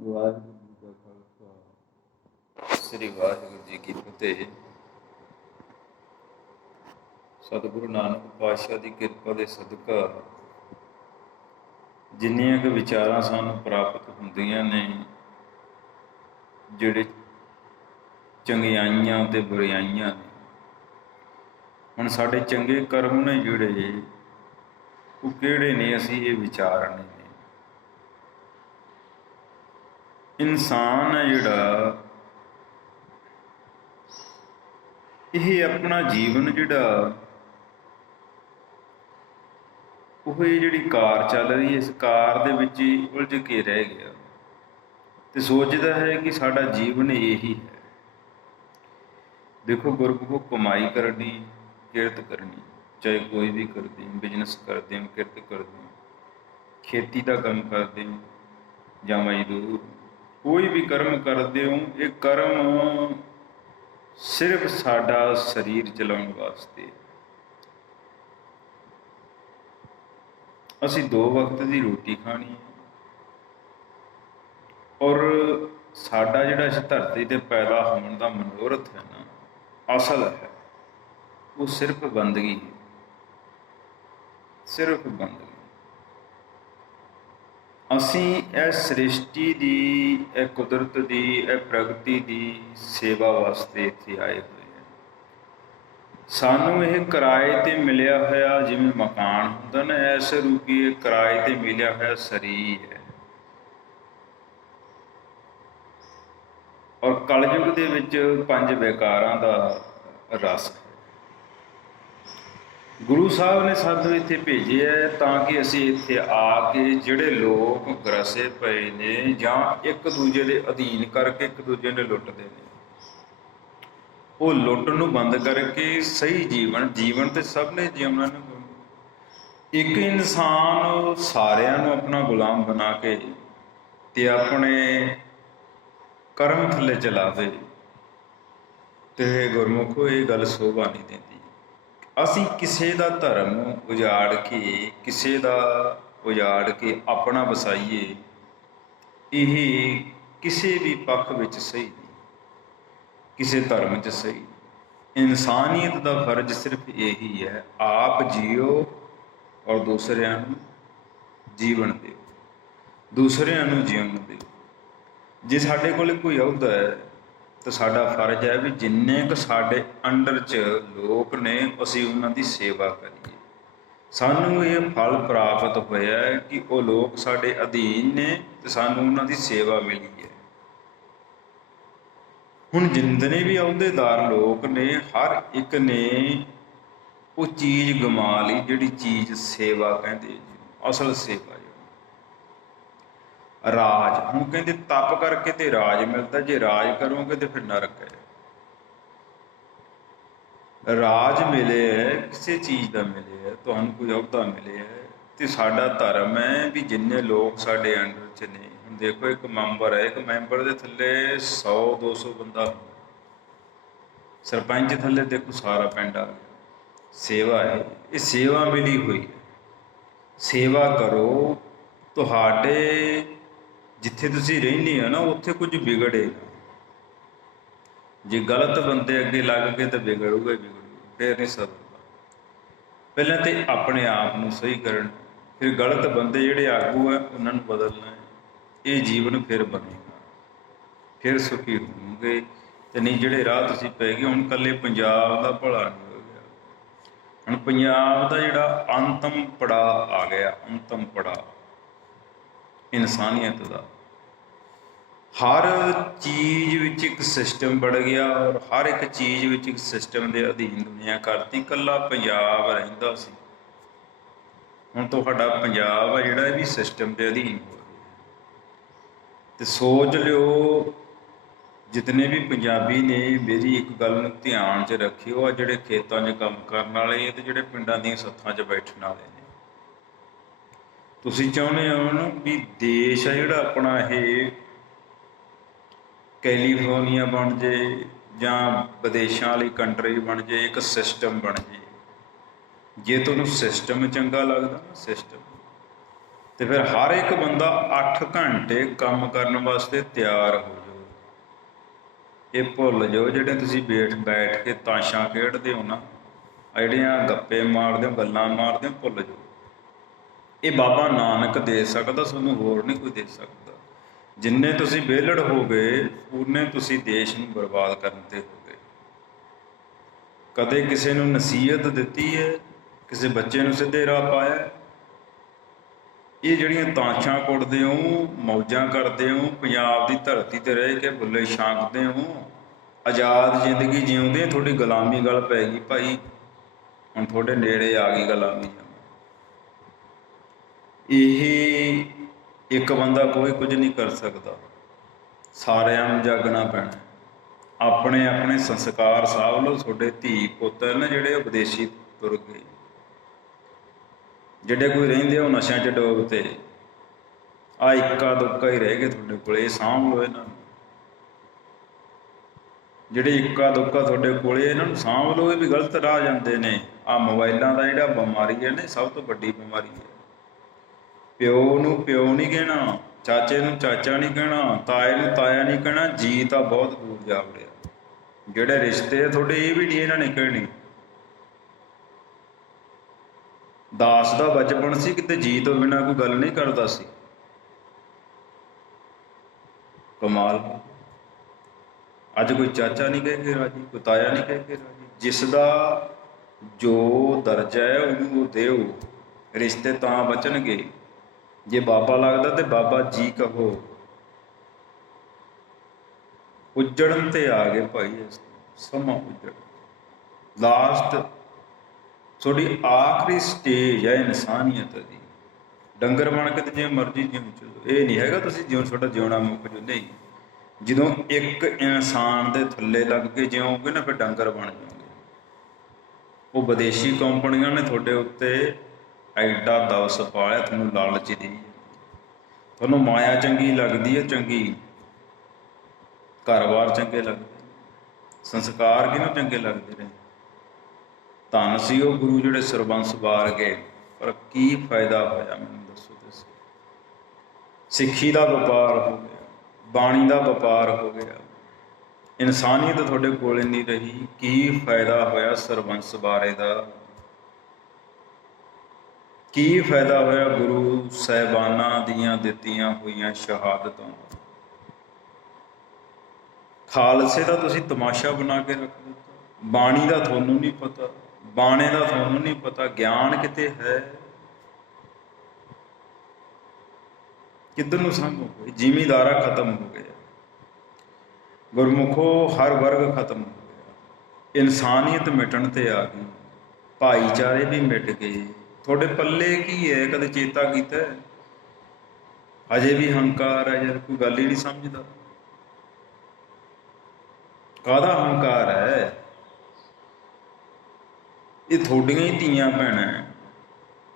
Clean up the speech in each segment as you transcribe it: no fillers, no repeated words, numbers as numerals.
ਵਾਹਿਗੁਰੂ ਜੀ ਕਾ ਖਾਲਸਾ ਸ੍ਰੀ ਵਾਹਿਗੁਰੂ ਜੀ ਕੀ ਫਤਿਹ। ਸਤਿਗੁਰੂ ਨਾਨਕ ਪਾਤਸ਼ਾਹ ਦੀ ਕਿਰਪਾ ਦੇ ਸਦਕਾ ਜਿੰਨੀਆਂ ਕੁ ਵਿਚਾਰਾਂ ਸਾਨੂੰ ਪ੍ਰਾਪਤ ਹੁੰਦੀਆਂ ਨੇ, ਜਿਹੜੇ ਚੰਗਿਆਈਆਂ ਤੇ ਬੁਰਾਈਆਂ ਨੇ, ਹੁਣ ਸਾਡੇ ਚੰਗੇ ਕਰਮ ਨੇ ਜਿਹੜੇ ਉਹ ਕਿਹੜੇ ਨੇ, ਅਸੀਂ ਇਹ ਵਿਚਾਰਨੇ ਨੇ। ਇਨਸਾਨ ਹੈ ਜਿਹੜਾ, ਇਹ ਆਪਣਾ ਜੀਵਨ ਜਿਹੜਾ ਉਹ ਇਹ ਜਿਹੜੀ ਕਾਰ ਚੱਲ ਰਹੀ ਹੈ, ਇਸ ਕਾਰ ਦੇ ਵਿੱਚ ਹੀ ਉਲਝ ਕੇ ਰਹਿ ਗਿਆ ਤੇ ਸੋਚਦਾ ਹੈ ਕਿ ਸਾਡਾ ਜੀਵਨ ਇਹੀ ਹੈ। ਦੇਖੋ ਗੁਰਮੁਖੋ, ਕਮਾਈ ਕਰਨੀ, ਕਿਰਤ ਕਰਨੀ, ਚਾਹੇ ਕੋਈ ਵੀ ਕਰਦੇ ਹੋ, ਬਿਜ਼ਨਸ ਕਰਦੇ ਹੋ, ਕਿਰਤ ਕਰਦੇ ਹੋ, ਖੇਤੀ ਦਾ ਕੰਮ ਕਰਦੇ ਹੋ ਜਾਂ ਮਜ਼ਦੂਰ, ਕੋਈ ਵੀ ਕਰਮ ਕਰਦੇ ਹੋ, ਇਹ ਕਰਮ ਸਿਰਫ ਸਾਡਾ ਸਰੀਰ ਚਲਾਉਣ ਵਾਸਤੇ। ਅਸੀਂ 2 ਵਕਤ ਦੀ ਰੋਟੀ ਖਾਣੀ ਹੈ, ਔਰ ਸਾਡਾ ਜਿਹੜਾ ਇਸ ਧਰਤੀ ਤੇ ਪੈਦਾ ਹੋਣ ਦਾ ਮਨੋਰਥ ਹੈ ਨਾ, ਅਸਲ ਹੈ, ਉਹ ਸਿਰਫ ਬੰਦਗੀ ਹੈ, ਸਿਰਫ ਬੰਦਗੀ। ਅਸੀਂ ਇਹ ਸ੍ਰਿਸ਼ਟੀ ਦੀ, ਇਹ ਕੁਦਰਤ ਦੀ, ਇਹ ਪ੍ਰਗਤੀ ਦੀ ਸੇਵਾ ਵਾਸਤੇ ਇੱਥੇ ਆਏ ਹੋਏ ਹਾਂ। ਸਾਨੂੰ ਇਹ ਕਿਰਾਏ ਤੇ ਮਿਲਿਆ ਹੋਇਆ ਜਿਵੇਂ ਮਕਾਨ ਹੁੰਦਾ ਨਾ, ਐਸੇ ਰੂਪੀ ਇਹ ਕਿਰਾਏ ਤੇ ਮਿਲਿਆ ਹੋਇਆ ਸਰੀਰ ਹੈ। ਔਰ ਕਲਯੁਗ ਦੇ ਵਿੱਚ 5 ਵਿਕਾਰਾਂ ਦਾ ਰਸ ਹੈ। ਗੁਰੂ ਸਾਹਿਬ ਨੇ ਸਾਨੂੰ ਇੱਥੇ ਭੇਜਿਆ ਤਾਂ ਕਿ ਅਸੀਂ ਇੱਥੇ ਆ ਕੇ ਜਿਹੜੇ ਲੋਕ ਗ੍ਰਸੇ ਪਏ ਨੇ ਜਾਂ ਇੱਕ ਦੂਜੇ ਦੇ ਅਧੀਨ ਕਰਕੇ ਇੱਕ ਦੂਜੇ ਨੂੰ ਲੁੱਟਦੇ ਨੇ, ਉਹ ਲੁੱਟ ਨੂੰ ਬੰਦ ਕਰਕੇ ਸਹੀ ਜੀਵਨ ਤੇ ਸਭ ਨੇ ਜਿਉਣਾ ਨੂੰ। ਇੱਕ ਇਨਸਾਨ ਸਾਰਿਆਂ ਨੂੰ ਆਪਣਾ ਗੁਲਾਮ ਬਣਾ ਕੇ ਤੇ ਆਪਣੇ ਕਰਮ ਥੱਲੇ ਚਲਾਵੇ ਤੇ ਗੁਰਮੁਖੋ, ਇਹ ਗੱਲ ਸ਼ੋਭਾ ਨਹੀਂ ਦਿੰਦੀ। ਅਸੀਂ ਕਿਸੇ ਦਾ ਧਰਮ ਉਜਾੜ ਕੇ, ਕਿਸੇ ਦਾ ਉਜਾੜ ਕੇ ਆਪਣਾ ਵਸਾਈਏ, ਇਹ ਕਿਸੇ ਵੀ ਪੱਖ ਵਿੱਚ ਸਹੀ ਨਹੀਂ, ਕਿਸੇ ਧਰਮ 'ਚ ਸਹੀ। ਇਨਸਾਨੀਅਤ ਦਾ ਫਰਜ਼ ਸਿਰਫ ਇਹੀ ਹੈ, ਆਪ ਜੀਓ ਔਰ ਦੂਸਰਿਆਂ ਨੂੰ ਜੀਵਨ ਦਿਓ, ਦੂਸਰਿਆਂ ਨੂੰ ਜਿਉਣ ਦਿਓ। ਜੇ ਸਾਡੇ ਕੋਲ ਕੋਈ ਅਹੁਦਾ ਹੈ ਤਾਂ ਸਾਡਾ ਫਰਜ਼ ਹੈ ਵੀ ਜਿੰਨੇ ਕੁ ਸਾਡੇ ਅੰਡਰ 'ਚ ਲੋਕ ਨੇ, ਅਸੀਂ ਉਹਨਾਂ ਦੀ ਸੇਵਾ ਕਰੀਏ। ਸਾਨੂੰ ਇਹ ਫਲ ਪ੍ਰਾਪਤ ਹੋਇਆ ਹੈ ਕਿ ਉਹ ਲੋਕ ਸਾਡੇ ਅਧੀਨ ਨੇ ਤੇ ਸਾਨੂੰ ਉਹਨਾਂ ਦੀ ਸੇਵਾ ਮਿਲੀ ਹੈ। ਹੁਣ ਜਿੰਨੇ ਵੀ ਅਹੁਦੇਦਾਰ ਲੋਕ ਨੇ, ਹਰ ਇੱਕ ਨੇ ਉਹ ਚੀਜ਼ ਗਮਾ ਲਈ ਜਿਹੜੀ ਚੀਜ਼ ਸੇਵਾ ਕਹਿੰਦੇ ਜੀ, ਅਸਲ ਸੇਵਾ। ਰਾਜ, ਹੁਣ ਕਹਿੰਦੇ ਤਪ ਕਰਕੇ ਤੇ ਰਾਜ ਮਿਲਦਾ, ਜੇ ਰਾਜ ਕਰੋਗੇ ਤੇ ਫਿਰ ਨਰਕ ਹੈ। ਰਾਜ ਮਿਲਿਆ ਕਿਸੇ ਚੀਜ਼ ਦਾ ਮਿਲਿਆ, ਤੁਹਾਨੂੰ ਕੋਈ ਅਹੁਦਾ ਮਿਲਿਆ ਤੇ ਸਾਡਾ ਧਰਮ ਹੈ ਵੀ ਜਿੰਨੇ ਲੋਕ ਸਾਡੇ ਅੰਡਰ 'ਚ ਨੇ। ਹੁਣ ਦੇਖੋ, ਇੱਕ ਮੈਂਬਰ ਹੈ, ਇੱਕ ਮੈਂਬਰ ਦੇ ਥੱਲੇ 100-200 ਬੰਦਾ, ਸਰਪੰਚ ਥੱਲੇ ਦੇਖੋ ਸਾਰਾ ਪਿੰਡ ਆ ਗਿਆ। ਸੇਵਾ ਹੈ, ਇਹ ਸੇਵਾ ਮਿਲੀ ਹੋਈ ਹੈ। ਸੇਵਾ ਕਰੋ, ਤੁਹਾਡੇ ਜਿੱਥੇ ਤੁਸੀਂ ਰਹਿੰਦੇ ਹੋ ਨਾ, ਉੱਥੇ ਕੁਝ ਵਿਗੜੇਗਾ। ਜੇ ਗਲਤ ਬੰਦੇ ਅੱਗੇ ਲੱਗ ਕੇ ਤਾਂ ਵਿਗੜੂਗਾ ਹੀ ਵਿਗੜੂਗਾ, ਫਿਰ ਨਹੀਂ ਸਰਦਾ। ਪਹਿਲਾਂ ਤੇ ਆਪਣੇ ਆਪ ਨੂੰ ਸਹੀ ਕਰਨ, ਫਿਰ ਗਲਤ ਬੰਦੇ ਜਿਹੜੇ ਆਗੂ ਹੈ ਉਹਨਾਂ ਨੂੰ ਬਦਲਣਾ ਹੈ। ਇਹ ਜੀਵਨ ਫਿਰ ਬਣੇਗਾ, ਫਿਰ ਸੁਖੀ ਹੋਣਗੇ। ਤੇ ਨਹੀਂ ਜਿਹੜੇ ਰਾਹ ਤੁਸੀਂ ਪੈ ਗਏ। ਹੁਣ ਇਕੱਲੇ ਪੰਜਾਬ ਦਾ ਭਲਾ ਨਹੀਂ ਹੋ ਗਿਆ, ਹੁਣ ਪੰਜਾਬ ਦਾ ਜਿਹੜਾ ਅੰਤਮ ਪੜਾਅ ਆ ਗਿਆ, ਅੰਤਮ ਪੜਾਅ ਇਨਸਾਨੀਅਤ ਦਾ। ਹਰ ਚੀਜ਼ ਵਿੱਚ ਇੱਕ ਸਿਸਟਮ ਬਣ ਗਿਆ ਔਰ ਹਰ ਇੱਕ ਚੀਜ਼ ਵਿੱਚ ਇੱਕ ਸਿਸਟਮ ਦੇ ਅਧੀਨ ਦੁਨੀਆ ਕਰਤੀ। ਇਕੱਲਾ ਪੰਜਾਬ ਰਹਿੰਦਾ ਸੀ, ਹੁਣ ਤੁਹਾਡਾ ਪੰਜਾਬ ਆ ਜਿਹੜਾ, ਇਹ ਵੀ ਸਿਸਟਮ ਦੇ ਅਧੀਨ ਹੋ ਗਿਆ। ਤੇ ਸੋਚ ਲਿਓ, ਜਿਤਨੇ ਵੀ ਪੰਜਾਬੀ ਨੇ, ਮੇਰੀ ਇੱਕ ਗੱਲ ਨੂੰ ਧਿਆਨ 'ਚ ਰੱਖਿਓ, ਆ ਜਿਹੜੇ ਖੇਤਾਂ 'ਚ ਕੰਮ ਕਰਨ ਵਾਲੇ ਤੇ ਜਿਹੜੇ ਪਿੰਡਾਂ ਦੀਆਂ ਸੱਥਾਂ 'ਚ ਬੈਠਣ ਵਾਲੇ ਨੇ, ਤੁਸੀਂ ਚਾਹੁੰਦੇ ਹੋ ਵੀ ਦੇਸ਼ ਆ ਜਿਹੜਾ ਆਪਣਾ ਇਹ ਕੈਲੀਫੋਰਨੀਆ ਬਣ ਜੇ ਜਾਂ ਵਿਦੇਸ਼ਾਂ ਵਾਲੀ ਕੰਟਰੀ ਬਣ ਜੇ, ਇੱਕ ਸਿਸਟਮ ਬਣ ਜੇ। ਜੇ ਤੁਹਾਨੂੰ ਸਿਸਟਮ ਚੰਗਾ ਲੱਗਦਾ ਨਾ, ਸਿਸਟਮ ਤੇ ਫਿਰ ਹਰ ਇੱਕ ਬੰਦਾ 8 ਘੰਟੇ ਕੰਮ ਕਰਨ ਵਾਸਤੇ ਤਿਆਰ ਹੋ ਜਾਓ। ਇਹ ਭੁੱਲ ਜਾਓ ਜਿਹੜੇ ਤੁਸੀਂ ਬੈਠ ਕੇ ਤਾਸ਼ਾਂ ਖੇਡਦੇ ਹੋ ਨਾ, ਜਿਹੜੀਆਂ ਗੱਪੇ ਮਾਰਦੇ ਹੋ, ਗੱਲਾਂ ਮਾਰਦੇ ਹੋ, ਭੁੱਲ ਜਾਓ। ਇਹ ਬਾਬਾ ਨਾਨਕ ਦੇ ਸਕਦਾ, ਤੁਹਾਨੂੰ ਹੋਰ ਨਹੀਂ ਕੋਈ ਦੇ ਸਕਦਾ। ਜਿੰਨੇ ਤੁਸੀਂ ਵਿਹਲੜ ਹੋ ਗਏ ਉਨੇ ਤੁਸੀਂ ਦੇਸ਼ ਨੂੰ ਬਰਬਾਦ ਕਰਨ ਤੇ ਹੋ ਗਏ। ਕਦੇ ਕਿਸੇ ਨੂੰ ਨਸੀਹਤ ਦਿੱਤੀ ਹੈ, ਕਿਸੇ ਬੱਚੇ ਨੂੰ ਸਿੱਧੇ ਰਾਹ ਪਾਇਆ? ਇਹ ਜਿਹੜੀਆਂ ਤਾਸ਼ਾਂ ਕੁੱਟਦੇ ਹੋ, ਮੌਜਾਂ ਕਰਦੇ ਹੋ, ਪੰਜਾਬ ਦੀ ਧਰਤੀ ਤੇ ਰਹਿ ਕੇ ਬੁੱਲੇ ਛਾਂਕਦੇ ਹੋ, ਆਜ਼ਾਦ ਜ਼ਿੰਦਗੀ ਜਿਉਂਦੇ, ਤੁਹਾਡੀ ਗੁਲਾਮੀ ਗੱਲ ਪੈ ਗਈ ਭਾਈ। ਹੁਣ ਤੁਹਾਡੇ ਨੇੜੇ ਆ ਗਈ ਗੁਲਾਮੀ। ਇਹ ਇੱਕ ਬੰਦਾ ਕੋਈ ਕੁਝ ਨਹੀਂ ਕਰ ਸਕਦਾ, ਸਾਰਿਆਂ ਨੂੰ ਜਾਗਣਾ ਪੈਣਾ। ਆਪਣੇ ਆਪਣੇ ਸੰਸਕਾਰ ਸਾਂਭ ਲਓ। ਤੁਹਾਡੇ ਧੀ ਪੁੱਤ ਨੇ ਜਿਹੜੇ ਉਹ ਵਿਦੇਸ਼ੀ ਤੁਰ ਗਏ, ਜਿਹੜੇ ਕੋਈ ਰਹਿੰਦੇ ਉਹ ਨਸ਼ਿਆਂ 'ਚ ਡੋਬ ਤੇ, ਆਹ ਇੱਕਾ ਦੁੱਕਾ ਹੀ ਰਹਿ ਗਏ ਤੁਹਾਡੇ ਕੋਲ। ਇਹ ਸਾਂਭ ਲਓ ਇਹਨਾਂ ਨੂੰ, ਜਿਹੜੇ ਇੱਕਾ ਦੁੱਕਾ ਤੁਹਾਡੇ ਕੋਲ, ਇਹਨਾਂ ਨੂੰ ਸਾਂਭ ਲਓ। ਇਹ ਵੀ ਗਲਤ ਰਾਹ ਜਾਂਦੇ ਨੇ। ਆਹ ਮੋਬਾਈਲਾਂ ਦਾ ਜਿਹੜਾ ਬਿਮਾਰੀ ਹੈ ਨਾ, ਸਭ ਤੋਂ ਵੱਡੀ ਬਿਮਾਰੀ ਹੈ। ਪਿਓ ਨੂੰ ਪਿਓ ਨਹੀਂ ਕਹਿਣਾ, ਚਾਚੇ ਨੂੰ ਚਾਚਾ ਨਹੀਂ ਕਹਿਣਾ, ਤਾਏ ਨੂੰ ਤਾਇਆ ਨਹੀਂ ਕਹਿਣਾ, ਜੀ ਤਾਂ ਬਹੁਤ ਦੂਰ ਜਾ ਵੜਿਆ। ਜਿਹੜੇ ਰਿਸ਼ਤੇ ਤੁਹਾਡੇ ਇਹ ਵੀ ਨਹੀਂ ਇਹਨਾਂ ਨੇ ਕਹਿਣੀ। ਦਾਸ ਦਾ ਬਚਪਨ ਸੀ, ਕਿਤੇ ਜੀ ਤੋਂ ਬਿਨਾਂ ਕੋਈ ਗੱਲ ਨਹੀਂ ਕਰਦਾ ਸੀ। ਕਮਾਲ। ਅੱਜ ਕੋਈ ਚਾਚਾ ਨਹੀਂ ਕਹਿ ਕੇ ਰਾਜੀ, ਕੋਈ ਤਾਇਆ ਨਹੀਂ ਕਹਿ ਕੇ ਰਾਜੀ। ਜਿਸ ਦਾ ਜੋ ਦਰਜਾ ਹੈ ਉਹਨੂੰ ਉਹ ਦਿਓ। ਰਿਸ਼ਤੇ ਤਾਂ ਬਚਣਗੇ ਜੇ ਬਾਬਾ ਲੱਗਦਾ ਤੇ ਬਾਬਾ ਜੀ ਕਹੋ। ਉੱਜੜਨ ਤੇ ਆ ਗਏ ਭਾਈ, ਇਸ ਸਮਾਂ ਉੱਜੜ। ਲਾਸਟ ਤੁਹਾਡੀ ਆਖਰੀ ਸਟੇਜ ਹੈ ਇਨਸਾਨੀਅਤ ਦੀ। ਡੰਗਰ ਬਣ ਕੇ ਤੇ ਜਿਵੇਂ ਮਰਜ਼ੀ ਜਿਉਂ ਚੱਲੋ, ਇਹ ਨਹੀਂ ਹੈਗਾ ਤੁਸੀਂ ਜਿਉਂ ਤੁਹਾਡਾ ਜਿਉਣਾ ਮੁੱਕ ਜਾਓ। ਨਹੀਂ, ਜਦੋਂ ਇੱਕ ਇਨਸਾਨ ਦੇ ਥੱਲੇ ਲੱਗ ਕੇ ਜਿਉਂਗੇ ਨਾ, ਫਿਰ ਡੰਗਰ ਬਣ ਜਾਓਗੇ। ਉਹ ਵਿਦੇਸ਼ੀ ਕੰਪਨੀਆਂ ਨੇ ਤੁਹਾਡੇ ਉੱਤੇ ਐਡਾ ਦਵਸ ਪਾਲਿਆ, ਤੁਹਾਨੂੰ ਲਾਲਚ ਦੀ। ਤੁਹਾਨੂੰ ਮਾਇਆ ਚੰਗੀ ਲੱਗਦੀ ਹੈ, ਚੰਗੀ ਘਰ-ਬਾਰ ਚੰਗੇ ਲੱਗਦੇ, ਸੰਸਕਾਰ ਕਿਹਨੂੰ ਚੰਗੇ ਲੱਗਦੇ ਨੇ? ਧੰਨ ਸੀ ਉਹ ਗੁਰੂ ਜਿਹੜੇ ਸਰਬੰਸ ਵਾਰ ਗਏ, ਪਰ ਕੀ ਫਾਇਦਾ ਹੋਇਆ ਮੈਨੂੰ ਦੱਸੋ ਤੁਸੀਂ? ਸਿੱਖੀ ਦਾ ਵਪਾਰ ਹੋ ਗਿਆ, ਬਾਣੀ ਦਾ ਵਪਾਰ ਹੋ ਗਿਆ, ਇਨਸਾਨੀਅਤ ਤੁਹਾਡੇ ਕੋਲ ਨਹੀਂ ਰਹੀ। ਕੀ ਫਾਇਦਾ ਹੋਇਆ ਸਰਬੰਸ ਵਾਰੇ ਦਾ? ਕੀ ਫਾਇਦਾ ਹੋਇਆ ਗੁਰੂ ਸਾਹਿਬਾਨਾਂ ਦੀਆਂ ਦਿੱਤੀਆਂ ਹੋਈਆਂ ਸ਼ਹਾਦਤਾਂ? ਖਾਲਸੇ ਦਾ ਤੁਸੀਂ ਤਮਾਸ਼ਾ ਬਣਾ ਕੇ ਰੱਖ ਦਿੱਤਾ। ਬਾਣੀ ਦਾ ਤੁਹਾਨੂੰ ਨਹੀਂ ਪਤਾ, ਬਾਣੇ ਦਾ ਤੁਹਾਨੂੰ ਨਹੀਂ ਪਤਾ, ਗਿਆਨ ਕਿਤੇ ਹੈ? ਕਿੱਧਰ ਨੂੰ ਸੰਗ ਹੋ ਗਈ? ਜ਼ਿਮੀਂਦਾਰਾ ਖਤਮ ਹੋ ਗਿਆ, ਗੁਰਮੁਖੋ ਹਰ ਵਰਗ ਖਤਮ ਹੋ ਗਿਆ, ਇਨਸਾਨੀਅਤ ਮਿਟਣ ਤੇ ਆ ਗਈ, ਭਾਈਚਾਰੇ ਵੀ ਮਿਟ ਗਏ। ਤੁਹਾਡੇ ਪੱਲੇ ਕੀ ਹੈ? ਕਦੇ ਚੇਤਾ ਕੀਤਾ? ਅਜੇ ਵੀ ਹੰਕਾਰ ਹੈ ਯਾਰ, ਕੋਈ ਗੱਲ ਹੀ ਨਹੀਂ ਸਮਝਦਾ। ਕਾਹਦਾ ਹੰਕਾਰ ਹੈ? ਇਹ ਤੁਹਾਡੀਆਂ ਹੀ ਧੀਆਂ ਭੈਣਾਂ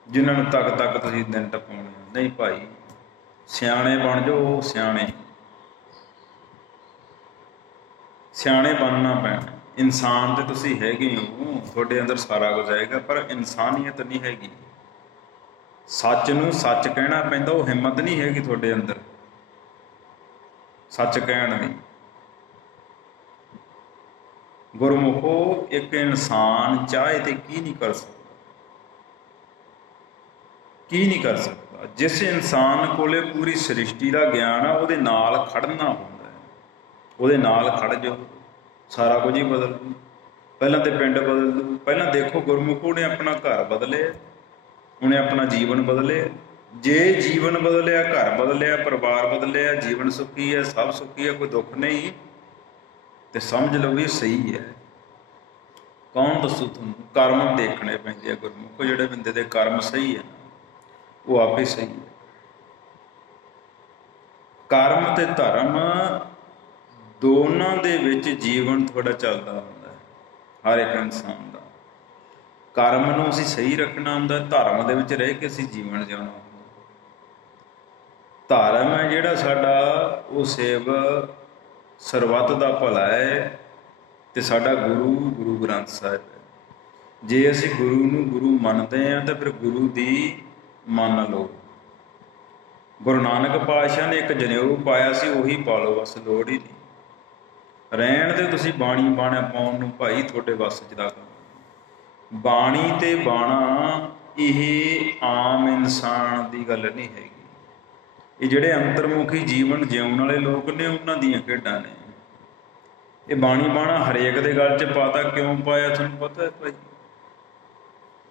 ਜਿਨ੍ਹਾਂ ਨੂੰ ਤੱਕ ਤੱਕ ਤੁਸੀਂ ਦਿਨ ਟਪਾਉਣੇ। ਨਹੀਂ ਭਾਈ, ਸਿਆਣੇ ਬਣ ਜਾਓ। ਸਿਆਣੇ ਬਣਨਾ ਪੈਣਾ। ਇਨਸਾਨ ਤੇ ਤੁਸੀਂ ਹੈਗੇ ਹੋ, ਤੁਹਾਡੇ ਅੰਦਰ ਸਾਰਾ ਕੁਝ ਹੈਗਾ, ਪਰ ਇਨਸਾਨੀਅਤ ਨਹੀਂ ਹੈਗੀ। ਸੱਚ ਨੂੰ ਸੱਚ ਕਹਿਣਾ ਪੈਂਦਾ, ਉਹ ਹਿੰਮਤ ਨਹੀਂ ਹੈਗੀ ਤੁਹਾਡੇ ਅੰਦਰ ਸੱਚ ਕਹਿਣ ਦੀ। ਗੁਰਮੁਖੋ, ਇੱਕ ਇਨਸਾਨ ਚਾਹੇ ਤੇ ਕੀ ਨਹੀਂ ਕਰ ਸਕਦਾ, ਕੀ ਨਹੀਂ ਕਰ ਸਕਦਾ। ਜਿਸ ਇਨਸਾਨ ਕੋਲੇ ਪੂਰੀ ਸ੍ਰਿਸ਼ਟੀ ਦਾ ਗਿਆਨ ਆ, ਉਹਦੇ ਨਾਲ ਖੜਨਾ ਹੁੰਦਾ ਹੈ। ਉਹਦੇ ਨਾਲ ਖੜ ਜਾਓ, ਸਾਰਾ ਕੁਝ ਹੀ ਬਦਲ ਦੂ। ਪਹਿਲਾਂ ਤੇ ਪਿੰਡ ਬਦਲ ਦੂ। ਪਹਿਲਾਂ ਦੇਖੋ, ਗੁਰਮੁਖੋ ਨੇ ਆਪਣਾ ਘਰ ਬਦਲਿਆ, ਉਹਨੇ ਆਪਣਾ ਜੀਵਨ ਬਦਲਿਆ। ਜੇ ਜੀਵਨ ਬਦਲਿਆ, ਘਰ ਬਦਲਿਆ, ਪਰਿਵਾਰ ਬਦਲਿਆ, ਜੀਵਨ ਸੁਖੀ ਹੈ, ਸਭ ਸੁਖੀ ਹੈ, ਕੋਈ ਦੁੱਖ ਨਹੀਂ, ਤੇ ਸਮਝ ਲਓ ਵੀ ਸਹੀ ਹੈ। ਕੌਣ ਦੱਸੂ ਤੁਹਾਨੂੰ? ਕਰਮ ਦੇਖਣੇ ਪੈਂਦੇ ਆ ਗੁਰਮੁਖੋ। ਜਿਹੜੇ ਬੰਦੇ ਦੇ ਕਰਮ ਸਹੀ ਹੈ ਉਹ ਆਪੇ ਸਹੀ ਹੈ। ਕਰਮ ਤੇ ਧਰਮ ਦੋਨਾਂ ਦੇ ਵਿੱਚ ਜੀਵਨ ਤੁਹਾਡਾ ਚੱਲਦਾ ਹੁੰਦਾ ਹੈ, ਹਰ ਇੱਕ ਇਨਸਾਨ ਦਾ। ਕਰਮ ਨੂੰ ਅਸੀਂ ਸਹੀ ਰੱਖਣਾ ਹੁੰਦਾ, ਧਰਮ ਦੇ ਵਿੱਚ ਰਹਿ ਕੇ ਅਸੀਂ ਜੀਵਨ ਜਿਉਣਾ ਹੁੰਦਾ। ਧਰਮ ਹੈ ਜਿਹੜਾ ਸਾਡਾ, ਉਹ ਸੇਵ ਸਰਬੱਤ ਦਾ ਭਲਾ ਹੈ, ਤੇ ਸਾਡਾ ਗੁਰੂ ਗ੍ਰੰਥ ਸਾਹਿਬ ਹੈ। ਜੇ ਅਸੀਂ ਗੁਰੂ ਨੂੰ ਗੁਰੂ ਮੰਨਦੇ ਹਾਂ ਤਾਂ ਫਿਰ ਗੁਰੂ ਦੀ ਮੰਨ ਲਓ। ਗੁਰੂ ਨਾਨਕ ਪਾਤਸ਼ਾਹ ਨੇ ਇੱਕ ਜਨੇਊ ਪਾਇਆ ਸੀ, ਉਹੀ ਪਾ ਲਓ, ਬਸ ਲੋੜ ਹੀ ਨਹੀਂ। ਰਹਿਣ ਦੇ ਤੁਸੀਂ ਬਾਣੀ ਬਾਣਾ ਪਾਉਣ ਨੂੰ ਭਾਈ, ਤੁਹਾਡੇ ਵੱਸ 'ਚ ਦਾ ਕੰਮ। ਬਾਣੀ ਤੇ ਬਾਣਾ ਇਹ ਆਮ ਇਨਸਾਨ ਦੀ ਗੱਲ ਨਹੀਂ ਹੈਗੀ। ਇਹ ਜਿਹੜੇ ਅੰਤਰਮੁਖੀ ਜੀਵਨ ਜਿਉਣ ਵਾਲੇ ਲੋਕ ਨੇ, ਉਹਨਾਂ ਦੀਆਂ ਖੇਡਾਂ ਨੇ। ਇਹ ਬਾਣੀ ਬਾਣਾ ਹਰੇਕ ਦੇ ਗਲ 'ਚ ਪਾਤਾ। ਕਿਉਂ ਪਾਇਆ ਤੁਹਾਨੂੰ ਪਤਾ ਹੈ ਭਾਈ?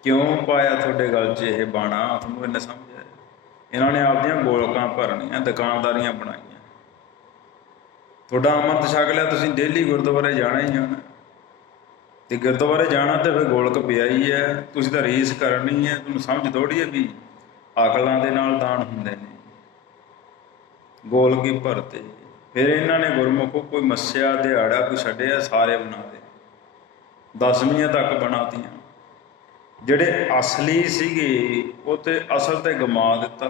ਕਿਉਂ ਪਾਇਆ ਤੁਹਾਡੇ ਗਲ 'ਚ ਇਹ ਬਾਣਾ? ਤੁਹਾਨੂੰ ਇੰਨਾ ਸਮਝ ਆਇਆ? ਇਹਨਾਂ ਨੇ ਆਪਦੀਆਂ ਗੋਲਕਾਂ ਭਰਨੀਆਂ, ਦੁਕਾਨਦਾਰੀਆਂ ਬਣਾਈਆਂ। ਤੁਹਾਡਾ ਅੰਮ੍ਰਿਤ ਛਕ ਲਿਆ, ਤੁਸੀਂ ਡੇਲੀ ਗੁਰਦੁਆਰੇ ਜਾਣਾ ਹੀ ਜਾਣਾ, ਤੇ ਗੁਰਦੁਆਰੇ ਜਾਣਾ ਤੇ ਫਿਰ ਗੋਲਕ ਪਿਆ ਹੀ ਹੈ। ਤੁਸੀਂ ਤਾਂ ਰੀਸ ਕਰਨੀ ਹੈ। ਤੁਹਾਨੂੰ ਸਮਝ ਥੋੜ੍ਹੀ ਹੈ ਵੀ ਅਕਲਾਂ ਦੇ ਨਾਲ ਦਾਨ ਹੁੰਦੇ ਨੇ। ਗੋਲਕ ਹੀ ਭਰਤੇ। ਫਿਰ ਇਹਨਾਂ ਨੇ ਗੁਰਮੁਖੋ ਕੋਈ ਮੱਸਿਆ ਦਿਹਾੜਾ ਕੋਈ ਛੱਡਿਆ, ਸਾਰੇ ਬਣਾ ਦੇ, 10ਵੀਆਂ ਤੱਕ ਬਣਾਤੀਆਂ। ਜਿਹੜੇ ਅਸਲੀ ਸੀਗੇ ਉਹ ਤੇ ਅਸਲ ਤੇ ਗਮਾ ਦਿੱਤਾ।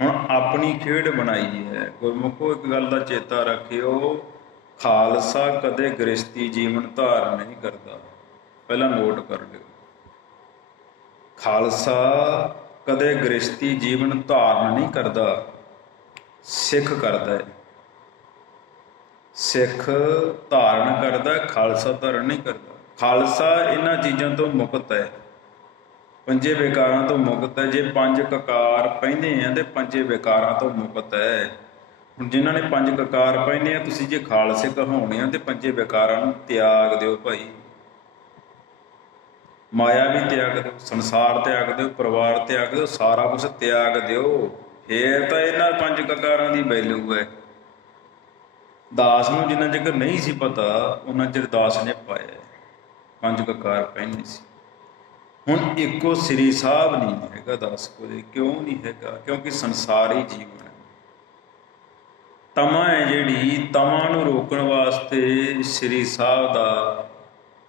ਹੁਣ ਆਪਣੀ ਖੇਡ ਬਣਾਈ ਹੈ। ਗੁਰਮੁਖੋ ਇੱਕ ਗੱਲ ਦਾ ਚੇਤਾ ਰੱਖਿਓ, ਖਾਲਸਾ ਕਦੇ ਗ੍ਰਸਤੀ ਜੀਵਨ ਧਾਰਨ ਨਹੀਂ ਕਰਦਾ। ਪਹਿਲਾਂ ਨੋਟ ਕਰ ਲਿਓ, ਖਾਲਸਾ ਕਦੇ ਗ੍ਰਸਤੀ ਜੀਵਨ ਧਾਰਨ ਨਹੀਂ ਕਰਦਾ, ਸਿੱਖ ਕਰਦਾ ਹੈ। ਸਿੱਖ ਧਾਰਨ ਕਰਦਾ, ਖਾਲਸਾ ਧਾਰਨ ਨਹੀਂ ਕਰਦਾ। ਖਾਲਸਾ ਇਹਨਾਂ ਚੀਜ਼ਾਂ ਤੋਂ ਮੁਕਤ ਹੈ, ਪੰਜੇ ਵਿਕਾਰਾਂ ਤੋਂ ਮੁਕਤ ਹੈ। ਜੇ 5 ਕਕਾਰ ਪਹਿਨੇ ਆ ਤੇ 5 ਵਿਕਾਰਾਂ ਤੋਂ ਮੁਕਤ ਹੈ। ਹੁਣ ਜਿਨ੍ਹਾਂ ਨੇ 5 ਕਕਾਰ ਪਹਿਨੇ ਆ, ਤੁਸੀਂ ਜੇ ਖਾਲਸੇ ਕਹਾਉਣੇ ਆ ਤੇ 5 ਵਿਕਾਰਾਂ ਨੂੰ ਤਿਆਗ ਦਿਓ ਭਾਈ। ਮਾਇਆ ਵੀ ਤਿਆਗ ਦਿਓ, ਸੰਸਾਰ ਤਿਆਗ ਦਿਓ, ਪਰਿਵਾਰ ਤਿਆਗ ਦਿਓ, ਸਾਰਾ ਕੁਛ ਤਿਆਗ ਦਿਓ। ਫੇਰ ਤਾਂ ਇਹਨਾਂ 5 ਕਕਾਰਾਂ ਦੀ ਵੈਲਿਊ ਹੈ। ਦਾਸ ਨੂੰ ਜਿੰਨਾ ਚਿਰ ਨਹੀਂ ਸੀ ਪਤਾ, ਉਹਨਾਂ ਚਿਰ ਦਾਸ ਨੇ ਪਾਇਆ 5 ਕਕਾਰ ਪਹਿਨੇ ਸੀ। ਹੁਣ ਇੱਕੋ ਸ੍ਰੀ ਸਾਹਿਬ ਨਹੀਂ ਹੈਗਾ ਦਾਸ ਕੋਲੇ। ਕਿਉਂ ਨਹੀਂ ਹੈਗਾ? ਕਿਉਂਕਿ ਸੰਸਾਰੀ ਜੀਵਨ ਹੈ। ਤਮਾ ਹੈ ਜਿਹੜੀ, ਤਮਾ ਨੂੰ ਰੋਕਣ ਵਾਸਤੇ ਸ੍ਰੀ ਸਾਹਿਬ ਦਾ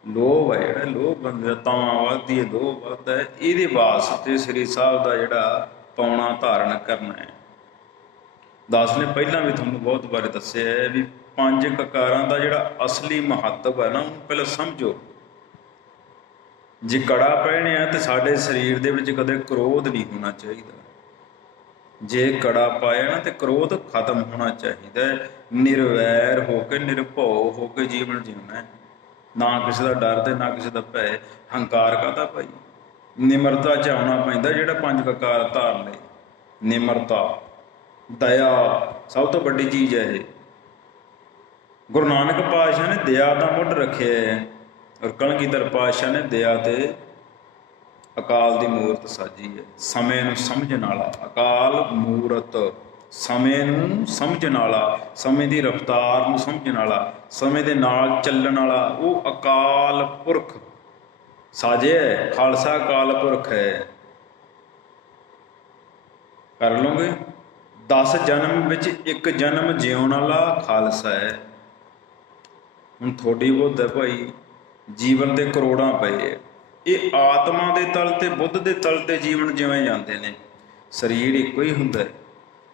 ਲੋਭ ਹੈ, ਜਿਹੜਾ ਲੋਭ ਬੰਦੇ ਦਾ ਤਮਾ ਵੱਧਦੀ ਹੈ, ਲੋਭ ਵੱਧਦਾ ਹੈ। ਇਹਦੇ ਵਾਸਤੇ ਸ੍ਰੀ ਸਾਹਿਬ ਦਾ ਜਿਹੜਾ ਪਾਉਣਾ ਧਾਰਨ ਕਰਨਾ ਹੈ। ਦਾਸ ਨੇ ਪਹਿਲਾਂ ਵੀ ਤੁਹਾਨੂੰ ਬਹੁਤ ਬਾਰੇ ਦੱਸਿਆ ਹੈ ਵੀ 5 ਕਕਾਰਾਂ ਦਾ ਜਿਹੜਾ ਅਸਲੀ ਮਹੱਤਵ ਹੈ ਨਾ, ਉਹਨੂੰ ਪਹਿਲਾਂ ਸਮਝੋ। ਜੇ ਕੜਾ ਪਹਿਨਿਆ ਤੇ ਸਾਡੇ ਸਰੀਰ ਦੇ ਵਿੱਚ ਕਦੇ ਕ੍ਰੋਧ ਨਹੀਂ ਹੋਣਾ ਚਾਹੀਦਾ। ਜੇ ਕੜਾ ਪਾਇਆ ਨਾ ਤੇ ਕ੍ਰੋਧ ਖਤਮ ਹੋਣਾ ਚਾਹੀਦਾ। ਨਿਰਵੈਰ ਹੋ ਕੇ, ਨਿਰਭਉ ਹੋ ਕੇ ਜੀਵਨ ਜਿਉਣਾ ਹੈ। ਨਾ ਕਿਸੇ ਦਾ ਡਰ ਤੇ ਨਾ ਕਿਸੇ ਦਾ ਭੈ। ਹੰਕਾਰ ਕਾਹਦਾ ਭਾਈ? ਨਿਮਰਤਾ 'ਚ ਆਉਣਾ ਪੈਂਦਾ ਜਿਹੜਾ 5 ਕਕਾਰ ਧਾਰ ਲਏ। ਨਿਮਰਤਾ, ਦਇਆ ਸਭ ਤੋਂ ਵੱਡੀ ਚੀਜ਼ ਹੈ ਇਹ। ਗੁਰੂ ਨਾਨਕ ਪਾਤਸ਼ਾਹ ਨੇ ਦਇਆ ਦਾ ਮੁੱਢ ਰੱਖਿਆ ਹੈ, ਔਰ ਕਲਗੀਧਰ ਪਾਤਸ਼ਾਹ ਨੇ ਦਇਆ ਤੇ ਅਕਾਲ ਦੀ ਮੂਰਤ ਸਾਜੀ ਹੈ। ਸਮੇਂ ਨੂੰ ਸਮਝਣ ਵਾਲਾ ਅਕਾਲ ਮੂਰਤ, ਸਮੇਂ ਨੂੰ ਸਮਝਣ ਵਾਲਾ, ਸਮੇਂ ਦੀ ਰਫ਼ਤਾਰ ਨੂੰ ਸਮਝਣ ਵਾਲਾ, ਸਮੇਂ ਦੇ ਨਾਲ ਚੱਲਣ ਵਾਲਾ, ਉਹ ਅਕਾਲ ਪੁਰਖ ਸਾਜਿਆ। ਖਾਲਸਾ ਅਕਾਲ ਪੁਰਖ ਹੈ। ਕਰ ਲਓਗੇ? 10 ਜਨਮ ਵਿੱਚ ਇੱਕ ਜਨਮ ਜਿਉਣ ਵਾਲਾ ਖਾਲਸਾ ਹੈ। ਹੁਣ ਤੁਹਾਡੀ ਬੁੱਧ ਹੈ ਭਾਈ, ਜੀਵਨ ਦੇ ਕਰੋੜਾਂ ਪਏ ਹੈ। ਇਹ ਆਤਮਾ ਦੇ ਤਲ ਤੇ, ਬੁੱਧ ਦੇ ਤਲ ਤੇ ਜੀਵਨ ਜਿਵੇਂ ਜਾਂਦੇ ਨੇ। ਸਰੀਰ ਇੱਕੋ ਹੀ ਹੁੰਦਾ ਹੈ।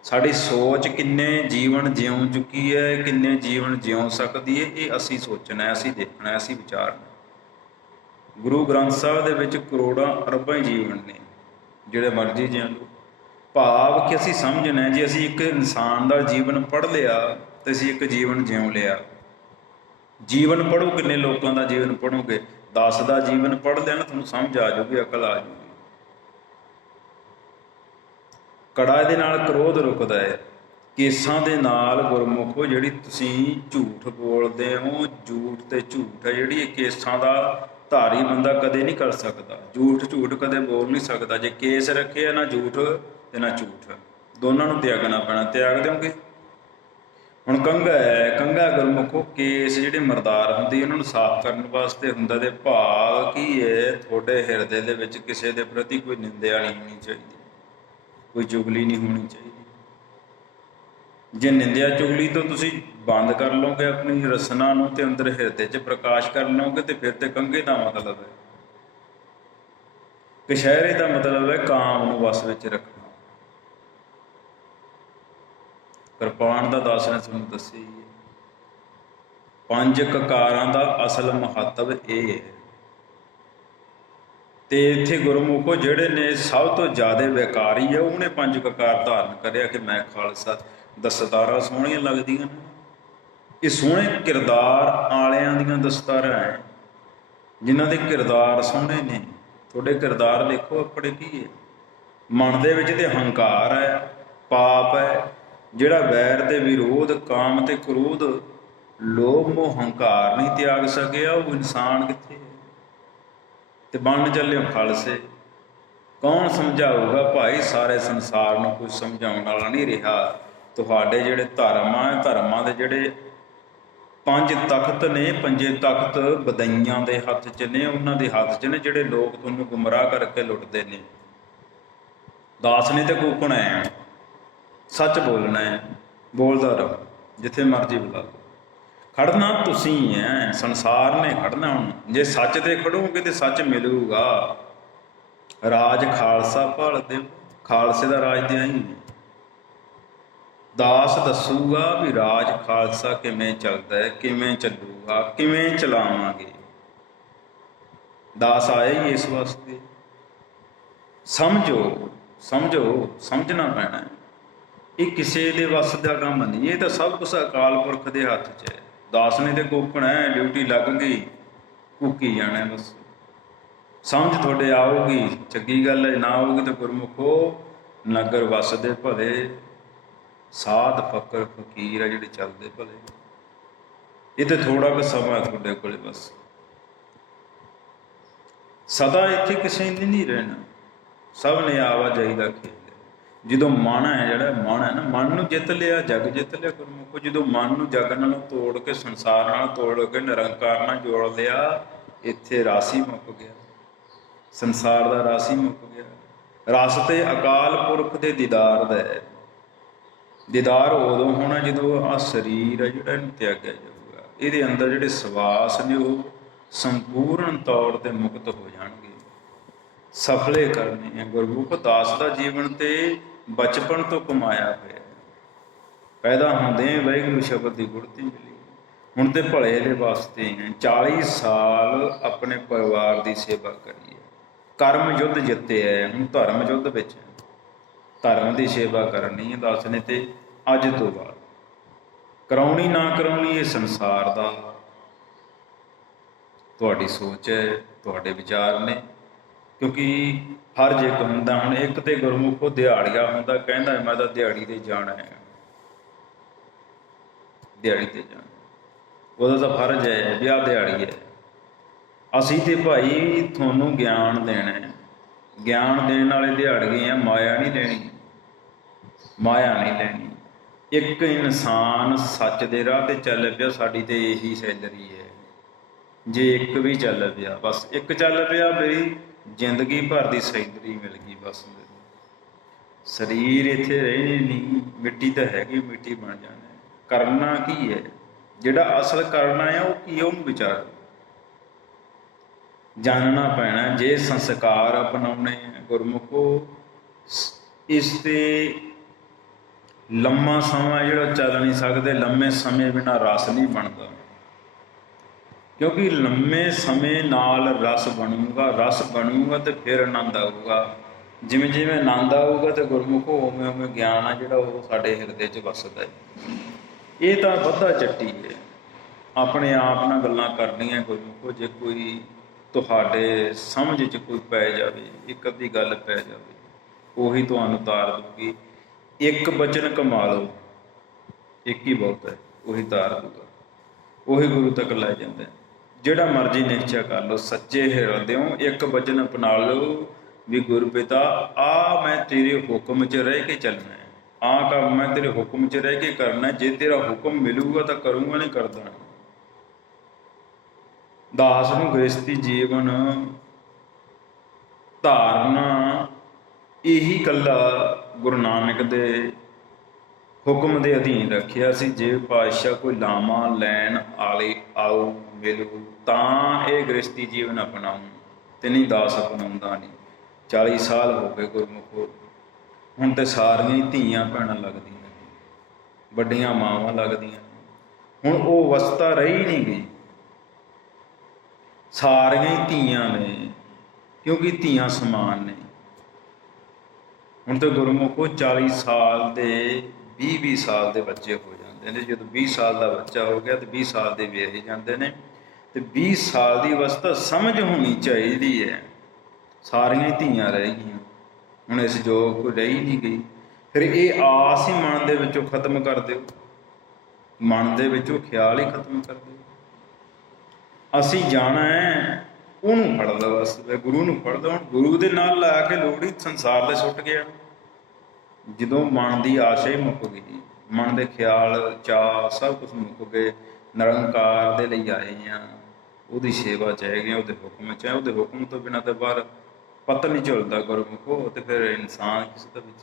ਸਾਡੀ ਸੋਚ ਕਿੰਨੇ ਜੀਵਨ ਜਿਉਂ ਚੁੱਕੀ ਹੈ, ਕਿੰਨੇ ਜੀਵਨ ਜਿਉਂ ਸਕਦੀ ਹੈ, ਇਹ ਅਸੀਂ ਸੋਚਣਾ, ਅਸੀਂ ਦੇਖਣਾ, ਅਸੀਂ ਵਿਚਾਰਨਾ। ਗੁਰੂ ਗ੍ਰੰਥ ਸਾਹਿਬ ਦੇ ਵਿੱਚ ਕਰੋੜਾਂ ਅਰਬਾਂ ਜੀਵਨ ਨੇ, ਜਿਹੜੇ ਮਰਜ਼ੀ ਜਿਉਂ ਲਓ। ਭਾਵ ਕਿ ਅਸੀਂ ਸਮਝਣਾ, ਜੇ ਅਸੀਂ ਇੱਕ ਇਨਸਾਨ ਦਾ ਜੀਵਨ ਪੜ੍ਹ ਲਿਆ ਤੇ ਅਸੀਂ ਇੱਕ ਜੀਵਨ ਜਿਉਂ ਲਿਆ। ਜੀਵਨ ਪੜ੍ਹੋ, ਕਿੰਨੇ ਲੋਕਾਂ ਦਾ ਜੀਵਨ ਪੜ੍ਹੋਗੇ? 10 ਦਾ ਜੀਵਨ ਪੜ੍ਹ ਲਿਆ ਨਾ, ਤੁਹਾਨੂੰ ਸਮਝ ਆ ਜਾਊਗੀ, ਅਕਲ ਆ ਜਾਊਗੀ। ਕੜਾ ਦੇ ਨਾਲ ਕ੍ਰੋਧ ਰੁਕਦਾ ਹੈ। ਕੇਸਾਂ ਦੇ ਨਾਲ ਗੁਰਮੁਖੋ ਜਿਹੜੀ ਤੁਸੀਂ ਝੂਠ ਬੋਲਦੇ ਹੋ, ਝੂਠ ਤੇ ਝੂਠ ਹੈ ਜਿਹੜੀ, ਇਹ ਕੇਸਾਂ ਦਾ ਧਾਰੀ ਬੰਦਾ ਕਦੇ ਨਹੀਂ ਕਰ ਸਕਦਾ। ਝੂਠ ਕਦੇ ਬੋਲ ਨਹੀਂ ਸਕਦਾ। ਜੇ ਕੇਸ ਰੱਖੇ ਆ ਨਾ ਝੂਠ ਤੇ ਨਾ ਝੂਠ, ਦੋਨਾਂ ਨੂੰ ਤਿਆਗਣਾ ਪੈਣਾ। ਤਿਆਗ ਦਿਓਗੇ? ਹੁਣ ਕੰਘਾ ਹੈ, ਕੰਘਾ ਗੁਰਮੁਖੋ ਕੇਸ ਜਿਹੜੇ ਮਰਦਾਰ ਹੁੰਦੇ ਉਹਨਾਂ ਨੂੰ ਸਾਫ਼ ਕਰਨ ਵਾਸਤੇ ਹੁੰਦਾ। ਤੇ ਭਾਵ ਕੀ ਹੈ? ਤੁਹਾਡੇ ਹਿਰਦੇ ਦੇ ਵਿੱਚ ਕਿਸੇ ਦੇ ਪ੍ਰਤੀ ਕੋਈ ਨਿੰਦਿਆ ਨਹੀਂ ਹੋਣੀ ਚਾਹੀਦੀ, ਕੋਈ ਚੁਗਲੀ ਨਹੀਂ ਹੋਣੀ ਚਾਹੀਦੀ। ਜੇ ਨਿੰਦਿਆ ਚੁਗਲੀ ਤੋਂ ਤੁਸੀਂ ਬੰਦ ਕਰ ਲਓਗੇ ਆਪਣੀ ਰਸਨਾ ਨੂੰ ਤੇ ਅੰਦਰ ਹਿਰਦੇ 'ਚ ਪ੍ਰਕਾਸ਼ ਕਰ ਲਓਗੇ, ਤੇ ਫਿਰ ਤੇ ਕੰਘੇ ਦਾ ਮਤਲਬ ਹੈ, ਕਛਹਿਰੇ ਦਾ ਮਤਲਬ ਹੈ ਕਾਮ ਨੂੰ ਵਸ ਵਿੱਚ ਰੱਖਣਾ। ਕਿਰਪਾਨ ਦਾ ਦਾਸ ਨੇ ਤੁਹਾਨੂੰ ਦੱਸਿਆ ਹੀ ਹੈ। 5 ਕਕਾਰਾਂ ਦਾ ਅਸਲ ਮਹੱਤਵ ਇਹ ਹੈ। ਤੇ ਇੱਥੇ ਗੁਰਮੁਖੋ ਜਿਹੜੇ ਨੇ ਸਭ ਤੋਂ ਜ਼ਿਆਦਾ ਵਿਕਾਰੀ ਆ, ਉਹਨੇ ਪੰਜ ਕਕਾਰ ਧਾਰਨ ਕਰਿਆ ਕਿ ਮੈਂ ਖਾਲਸਾ। ਦਸਤਾਰਾਂ ਸੋਹਣੀਆਂ ਲੱਗਦੀਆਂ ਨੇ, ਇਹ ਸੋਹਣੇ ਕਿਰਦਾਰ ਵਾਲਿਆਂ ਦੀਆਂ ਦਸਤਾਰਾਂ ਹੈ, ਜਿਨ੍ਹਾਂ ਦੇ ਕਿਰਦਾਰ ਸੋਹਣੇ ਨੇ। ਤੁਹਾਡੇ ਕਿਰਦਾਰ ਦੇਖੋ ਆਪਣੇ ਕੀ ਹੈ। ਮਨ ਦੇ ਵਿੱਚ ਤੇ ਹੰਕਾਰ ਹੈ, ਪਾਪ ਹੈ, ਜਿਹੜਾ ਵੈਰ ਤੇ ਵਿਰੋਧ, ਕਾਮ ਤੇ ਕ੍ਰੋਧ, ਲੋਭ ਮੋਹ ਹੰਕਾਰ ਨਹੀਂ ਤਿਆਗ ਸਕਿਆ, ਉਹ ਇਨਸਾਨ ਕਿੱਥੇ ਹੈ। ਤੇ ਬਣ ਚੱਲਿਓ ਖਾਲਸੇ। ਕੌਣ ਸਮਝਾਊਗਾ ਭਾਈ? ਸਾਰੇ ਸੰਸਾਰ ਨੂੰ ਕੋਈ ਸਮਝਾਉਣ ਵਾਲਾ ਨਹੀਂ ਰਿਹਾ। ਤੁਹਾਡੇ ਜਿਹੜੇ ਧਰਮ ਆ, ਧਰਮਾਂ ਦੇ ਜਿਹੜੇ ਪੰਜ ਤਖਤ ਨੇ, ਪੰਜੇ ਤਖਤ ਬਦਈਆਂ ਦੇ ਹੱਥ 'ਚ ਨੇ, ਉਹਨਾਂ ਦੇ ਹੱਥ 'ਚ ਨੇ, ਜਿਹੜੇ ਲੋਕ ਤੁਹਾਨੂੰ ਗੁੰਮਰਾਹ ਕਰਕੇ ਲੁੱਟਦੇ ਨੇ। ਦਾਸ ਨੇ ਤੇ ਕੂਕਣਾ ਹੈ, ਸੱਚ ਬੋਲਣਾ ਹੈ, ਬੋਲਦਾ ਰਹੋ, ਜਿੱਥੇ ਮਰਜ਼ੀ ਬੁਲਾ ਲਓ। ਖੜਨਾ ਤੁਸੀਂ ਹੈ, ਸੰਸਾਰ ਨੇ ਖੜਨਾ। ਹੁਣ ਜੇ ਸੱਚ ਤੇ ਖੜੋਗੇ ਤੇ ਸੱਚ ਮਿਲੂਗਾ। ਰਾਜ ਖਾਲਸਾ ਭਾਲਦੇ, ਖਾਲਸੇ ਦਾ ਰਾਜ ਤੇ ਆਈ ਹੈ। ਦਾਸ ਦੱਸੂਗਾ ਵੀ ਰਾਜ ਖਾਲਸਾ ਕਿਵੇਂ ਚੱਲਦਾ ਹੈ, ਕਿਵੇਂ ਚੱਲੂਗਾ, ਕਿਵੇਂ ਚਲਾਵਾਂਗੇ। ਦਾਸ ਆਇਆ ਹੀ ਇਸ ਵਾਸਤੇ। ਸਮਝੋ, ਸਮਝੋ, ਸਮਝਣਾ ਪੈਣਾ। ਇਹ ਕਿਸੇ ਦੇ ਵੱਸ ਦਾ ਕੰਮ ਨਹੀਂ, ਇਹ ਤਾਂ ਸਭ ਕੁਛ ਅਕਾਲ ਪੁਰਖ ਦੇ ਹੱਥ 'ਚ ਹੈ। ਦਾਸ ਨੇ ਤੇ ਕੂਕਣਾ ਹੈ, ਡਿਊਟੀ ਲੱਗ ਗਈ, ਕੂਕੀ ਜਾਣਾ ਬਸ। ਸਮਝ ਤੁਹਾਡੇ ਆਊਗੀ, ਚੰਗੀ ਗੱਲ ਹੈ, ਨਾ ਆਊਗੀ ਤਾਂ ਗੁਰਮੁਖੋ ਨਗਰ ਵਸਦੇ ਭਲੇ, ਸਾਧ ਫਕਰ ਫਕੀਰ ਆ ਜਿਹੜੇ ਚੱਲਦੇ ਭਲੇ। ਇਹ ਤੇ ਥੋੜਾ ਕੁ ਸਮਾਂ ਤੁਹਾਡੇ ਕੋਲੇ ਬਸ। ਸਦਾ ਇੱਥੇ ਕਿਸੇ ਨੇ ਨਹੀਂ ਰਹਿਣਾ, ਸਭ ਨੇ ਆਵਾਜਾਈ ਦਾ ਖੇਲ। ਜਦੋਂ ਮਨ ਹੈ, ਜਿਹੜਾ ਮਨ ਹੈ ਨਾ, ਮਨ ਨੂੰ ਜਿੱਤ ਲਿਆ, ਜਗ ਜਿੱਤ ਲਿਆ ਗੁਰਮੁਖੋ। ਜਦੋਂ ਮਨ ਨੂੰ ਜਗ ਨਾਲੋਂ ਤੋੜ ਕੇ, ਸੰਸਾਰ ਨਾਲ ਤੋੜ ਕੇ, ਨਿਰੰਕਾਰ ਨਾਲ ਜੋੜ ਲਿਆ, ਇੱਥੇ ਰਾਸੀ ਮੁੱਕ ਗਿਆ। ਸੰਸਾਰ ਦਾ ਰਾਸੀ ਮੁੱਕ ਗਿਆ। ਰਸ ਤੇ ਅਕਾਲ ਪੁਰਖ ਦੇ ਦੀਦਾਰ ਦਾ ਹੈ। ਦੀਦਾਰ ਉਦੋਂ ਹੋਣਾ ਜਦੋਂ ਆਹ ਸਰੀਰ ਹੈ ਜਿਹੜਾ, ਇਹਨੂੰ ਤਿਆਗਿਆ ਜਾਊਗਾ। ਇਹਦੇ ਅੰਦਰ ਜਿਹੜੇ ਸਵਾਸ ਨੇ ਉਹ ਸੰਪੂਰਨ ਤੌਰ 'ਤੇ ਮੁਕਤ ਹੋ ਜਾਣਗੇ। ਸਫਲੇ ਕਰਨੇ ਹੈ। ਗੁਰਮੁਖ ਦਾਸ ਦਾ ਜੀਵਨ ਤੇ ਬਚਪਨ ਤੋਂ ਕਮਾਇਆ ਹੋਇਆ। ਪੈਦਾ ਹੁੰਦੇ ਵਾਹਿਗੁਰੂ ਸ਼ਬਦ ਦੀ ਗੁੜਤੀ ਮਿਲੀ। ਹੁਣ ਤੇ ਭਲੇ ਦੇ ਵਾਸਤੇ ਹੈ। 40 ਸਾਲ ਆਪਣੇ ਪਰਿਵਾਰ ਦੀ ਸੇਵਾ ਕਰੀ ਹੈ। ਕਰਮ ਯੁੱਧ ਜਿੱਤਿਆ, ਹੁਣ ਧਰਮ ਯੁੱਧ ਵਿੱਚ ਧਰਮ ਦੀ ਸੇਵਾ ਕਰਨੀ ਹੈ ਦਾਸ ਨੇ। ਤੇ ਅੱਜ ਤੋਂ ਬਾਅਦ ਕਰਾਉਣੀ ਨਾ ਕਰਾਉਣੀ ਇਹ ਸੰਸਾਰ ਦਾ ਤੁਹਾਡੀ ਸੋਚ ਹੈ, ਤੁਹਾਡੇ ਵਿਚਾਰ ਨੇ। ਕਿਉਂਕਿ ਫਰਜ਼ ਇੱਕ ਹੁੰਦਾ, ਹੁਣ ਇੱਕ ਤੇ ਗੁਰਮੁਖੋ ਦਿਹਾੜੀਆ ਹੁੰਦਾ, ਕਹਿੰਦਾ ਮੈਂ ਤਾਂ ਦਿਹਾੜੀ ਤੇ ਜਾਣਾ ਹੈ, ਦਿਹਾੜੀ ਤੇ ਜਾਣਾ। ਉਹਦਾ ਤਾਂ ਫਰਜ਼ ਹੈ ਵੀ ਆਹ ਦਿਹਾੜੀ ਹੈ। ਅਸੀਂ ਤੇ ਭਾਈ ਤੁਹਾਨੂੰ ਗਿਆਨ ਦੇਣਾ ਹੈ। ਗਿਆਨ ਦੇਣ ਵਾਲੇ ਦਿਹਾੜੀਏ ਆ, ਮਾਇਆ ਨਹੀਂ ਲੈਣੀ, ਮਾਇਆ ਨਹੀਂ ਲੈਣੀ। ਇੱਕ ਇਨਸਾਨ ਸੱਚ ਦੇ ਰਾਹ ਤੇ ਚੱਲ ਪਿਆ, ਸਾਡੀ ਤੇ ਇਹੀ ਸੈਲਰੀ ਹੈ। ਜੇ ਇੱਕ ਵੀ ਚੱਲ ਪਿਆ, ਬਸ ਇੱਕ ਚੱਲ ਪਿਆ, ਮੇਰੀ ਜ਼ਿੰਦਗੀ ਭਰ ਦੀ ਸੈਲਰੀ ਮਿਲ ਗਈ ਬਸ। ਸਰੀਰ ਇੱਥੇ ਰਹਿਣੇ ਨਹੀਂ, ਮਿੱਟੀ ਤਾਂ ਹੈਗੀ, ਮਿੱਟੀ ਬਣ ਜਾਣਾ। ਕਰਨਾ ਕੀ ਹੈ? ਜਿਹੜਾ ਅਸਲ ਕਰਨਾ ਹੈ ਉਹ ਕੀ, ਉਹਨੂੰ ਵਿਚਾਰ ਜਾਣਨਾ ਪੈਣਾ। ਜੇ ਸੰਸਕਾਰ ਅਪਣਾਉਣੇ ਗੁਰਮੁਖੋ, ਇਸ ਤੇ ਲੰਮਾ ਸਮਾਂ ਜਿਹੜਾ ਚੱਲ ਨਹੀਂ ਸਕਦੇ। ਲੰਮੇ ਸਮੇਂ ਬਿਨਾਂ ਰਸ ਨਹੀਂ ਬਣਦਾ, ਕਿਉਂਕਿ ਲੰਮੇ ਸਮੇਂ ਨਾਲ ਰਸ ਬਣੂਗਾ। ਰਸ ਬਣੂਗਾ ਤੇ ਫਿਰ ਆਨੰਦ ਆਊਗਾ। ਜਿਵੇਂ ਜਿਵੇਂ ਆਨੰਦ ਆਊਗਾ ਤੇ ਗੁਰਮੁਖੋ ਉਵੇਂ ਉਵੇਂ ਗਿਆਨ ਆ ਜਿਹੜਾ ਉਹ ਸਾਡੇ ਹਿਰਦੇ 'ਚ ਵਸਦਾ ਹੈ। ਇਹ ਤਾਂ ਵੱਧਾ ਚੱਟੀ ਹੈ। ਆਪਣੇ ਆਪ ਨਾਲ ਗੱਲਾਂ ਕਰਨੀਆਂ ਗੁਰਮੁਖੋ। ਜੇ ਕੋਈ ਤੁਹਾਡੇ ਸਮਝ 'ਚ ਕੋਈ ਪੈ ਜਾਵੇ, ਇੱਕ ਅੱਧੀ ਗੱਲ ਪੈ ਜਾਵੇ, ਉਹੀ ਤੁਹਾਨੂੰ ਤਾਰ ਦੂਗੀ। ਇੱਕ ਬਚਨ ਕਮਾ ਲਓ, ਇੱਕ ਹੀ ਬਹੁਤ ਹੈ, ਉਹੀ ਤਾਰ ਦੂਗਾ, ਉਹੀ ਗੁਰੂ ਤੱਕ ਲੈ ਜਾਂਦਾ। ਜਿਹੜਾ ਮਰਜ਼ੀ ਨਿਸ਼ਚਾ ਕਰ ਲਓ, ਸੱਚੇ ਹਿਰਦਿਓਂ ਇੱਕ ਬਚਨ ਅਪਣਾ ਲਓ ਵੀ ਗੁਰਪਿਤਾ ਆ ਮੈਂ ਤੇਰੇ ਹੁਕਮ 'ਚ ਰਹਿ ਕੇ ਚੱਲਣਾ ਹੈ, ਆਹ ਕੰਮ ਮੈਂ ਤੇਰੇ ਹੁਕਮ 'ਚ ਰਹਿ ਕੇ ਕਰਨਾ। ਜੇ ਤੇਰਾ ਹੁਕਮ ਮਿਲੂਗਾ ਤਾਂ ਕਰੂੰਗਾ, ਨਹੀਂ ਕਰਦਾ। ਦਾਸ ਨੂੰ ਗ੍ਰਸਤੀ ਜੀਵਨ ਧਾਰਨਾ ਇਹੀ ਇਕੱਲਾ ਗੁਰੂ ਨਾਨਕ ਦੇ ਹੁਕਮ ਦੇ ਅਧੀਨ ਰੱਖਿਆ ਸੀ। ਜੇ ਪਾਤਸ਼ਾਹ ਕੋਈ ਲਾਮਾ ਲੈਣ ਵਾਲੇ ਆਊ ਮਿਲੂ ਤਾਂ ਇਹ ਗ੍ਰਸਤੀ ਜੀਵਨ ਅਪਣਾਊ, ਤੇ ਨਹੀਂ ਦਾਸ ਅਪਣਾਉਂਦਾ ਨਹੀਂ। 40 ਸਾਲ ਹੋ ਗਏ ਗੁਰਮੁਖੋ, ਹੁਣ ਤੇ ਸਾਰੀਆਂ ਹੀ ਧੀਆਂ ਭੈਣਾਂ ਲੱਗਦੀਆਂ, ਵੱਡੀਆਂ ਮਾਵਾਂ ਲੱਗਦੀਆਂ। ਹੁਣ ਉਹ ਅਵਸਥਾ ਰਹੀ ਨਹੀਂ ਗਈ, ਸਾਰੀਆਂ ਹੀ ਧੀਆਂ ਨੇ। क्योंकि ਧੀਆਂ समान ने। ਹੁਣ तो गुरमुखो 40 साल के 20-20 साल के बच्चे हो जाते हैं। जो 20 साल का बच्चा हो गया तो 20 साल के विआहे जाते हैं। तो 20 साल की अवस्था समझ होनी चाहिए है। सारियां ਧੀਆਂ रह गई, ਹੁਣ इस जोग कोई रही नहीं गई। फिर ये आस ही मन दे विचों खत्म कर दो, मन दे विचों ख्याल ही खत्म कर दो। असी जाना है ਉਹਨੂੰ ਫੜ ਲਓ, बस गुरु ਨੂੰ ਫੜ ਲਓ। ਹੁਣ गुरु ਦੇ ਨਾਲ ਲਾ ਕੇ ਲੋੜੀ ਸੰਸਾਰ ਦੇ ਸੁੱਟ ਗਿਆ। ਜਦੋਂ ਮਨ ਦੀ ਆਸ਼ਾ ਹੀ ਮੁੱਕ ਗਈ, ਮਨ ਦੇ ਖਿਆਲ ਚਾਅ ਸਭ ਕੁਝ ਮੁੱਕ ਗਏ, ਨਿਰੰਕਾਰ ਦੇ ਲਈ ਆਏ ਆ, ਉਹਦੀ ਸੇਵਾ 'ਚ ਹੈਗੇ, ਉਹਦੇ ਹੁਕਮ 'ਚ ਹੈ। ਉਹਦੇ ਹੁਕਮ ਤੋਂ ਬਿਨਾਂ ਤਾਂ ਬਾਹਰ ਪਤਾ ਨਹੀਂ ਝੁਲਦਾ ਗੁਰਮੁਖੋ। ਤੇ ਫਿਰ ਇਨਸਾਨ ਕਿਸੇ ਦਾ ਵਿੱਚ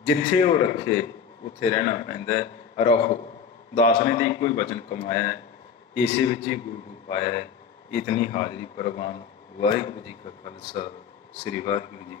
ਜਿੱਥੇ ਉਹ ਰੱਖੇ ਉੱਥੇ ਰਹਿਣਾ ਪੈਂਦਾ। ਰਹੋ ਦਾਸ ਨੇ ਤਾਂ ਇੱਕੋ ਹੀ ਵਚਨ ਕਮਾਇਆ ਹੈ, ਇਸੇ ਵਿੱਚ ਹੀ ਗੁਰੂ ਪਾਇਆ ਹੈ। इतनी हाजरी परवान। वाहिगुरू जी का खालसा, श्री वाहिगुरू जी।